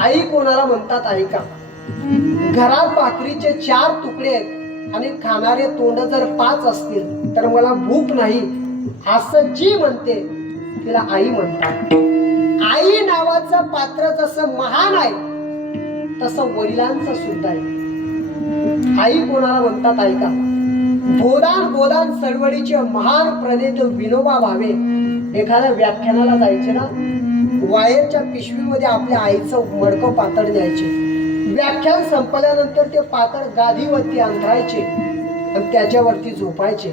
आई कोणाला म्हणतात ऐका. घरात भाकरीचे 4 तुकडे आहेत आणि खाणारे तोंड जर 5 असतील तर मला भूक नाही असं जी म्हणते तिला आई म्हणतात. आई नावाचं पात्र जसं महान आहे तसं वडिलांचं सुद्धा आहे. आई कोणाला म्हणतात ऐका. गोदान गोदान चळवळीचे महान प्रणेते विनोबा भावे एखाद्या व्याख्यानाला जायचे ना, वायरच्या पिशवीमध्ये आपल्या आईचं मडकं पातळ द्यायचे. व्याख्यान संपल्यानंतर ते पातळ गादीवरती अंथरायचे आणि त्याच्यावरती झोपायचे.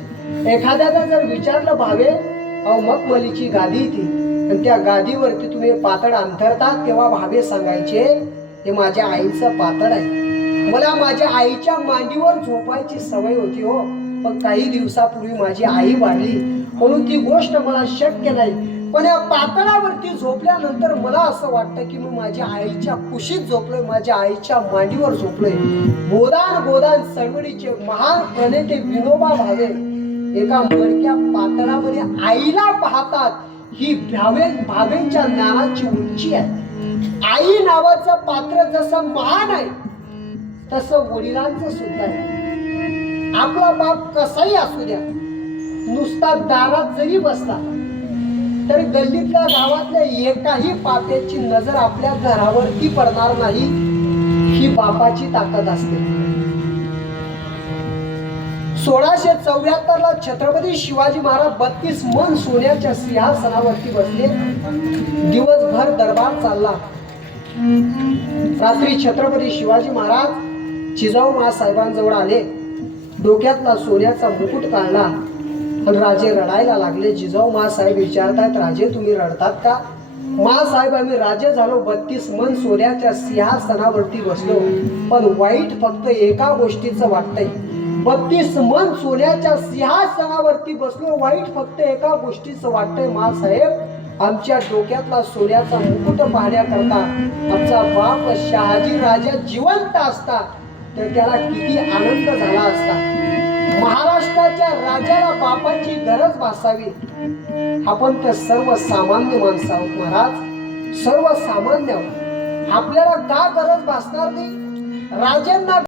एखाद्याला जर विचारलं भावे अहो मखमलीची गादी ती आणि त्या गादीवरती तुम्ही पातळ अंथरता, तेव्हा भावे सांगायचे हे माझ्या आईचं पातळ आहे. मला माझ्या आईच्या मांडीवर झोपायची सवय होती हो, पण काही दिवसापूर्वी माझी आई वारली म्हणून ती गोष्ट मला शक्य नाही. पण या पातळावरती झोपल्यानंतर मला असं वाटतं की मी माझ्या आईच्या कुशीत झोपलोय, माझ्या आईच्या मांडीवर झोपलोय. गोदान गोदान चळवळीचे महान प्रणेते विनोबा भावे एका मडक्या पातळामध्ये आईला पाहतात. ही भावेंच्या ज्ञानाची उंची आहे. आई नावाचं पात्र जसं महान आहे तसं वडिलांचं सुद्धा आहे. आपला बाप कसाही असू द्या, नुसता दारात जरी बसला तरी गल्लीतल्या गावातल्या एकाही पाप्याची नजर आपल्या घरावरती पडणार नाही. ही बापाची ताकद असते. 1674 ला छत्रपती शिवाजी महाराज 32 मन सोन्याच्या सिंहासनावरती बसले. दिवसभर दरबार चालला. रात्री छत्रपती शिवाजी महाराज जिजाऊ मासाहेबांजवळ आले. डोक्यातला सोन्याचा मुकुट काढला आणि राजे रडायला लागले. जिजाऊ मासाहेब विचारतात राजे तुम्ही रडतात का? मासाहेब आम्ही राजे झालो, 32 मन सोन्याच्या सिंहासनावरती बसलो, पण वाईट फक्त एका गोष्टीचं वाटतंय. 32 मन सोन्याच्या सिंहासनावरती बसलो, वाईट फक्त एका गोष्टीचं वाटतंय मासाहेब, आमच्या डोक्यातला सोन्याचा मुकुट पाहण्याकरता आमचा बाप शहाजी राजा जिवंत असता तर त्याला किती आनंद झाला असता. महाराष्ट्राच्या राजाला बापाची गरज भासावी. आपण तर सर्वसामान्य माणसं आहोत महाराज, सर्वसामान्य. आपल्याला का गरज भासणार नाही? राजांना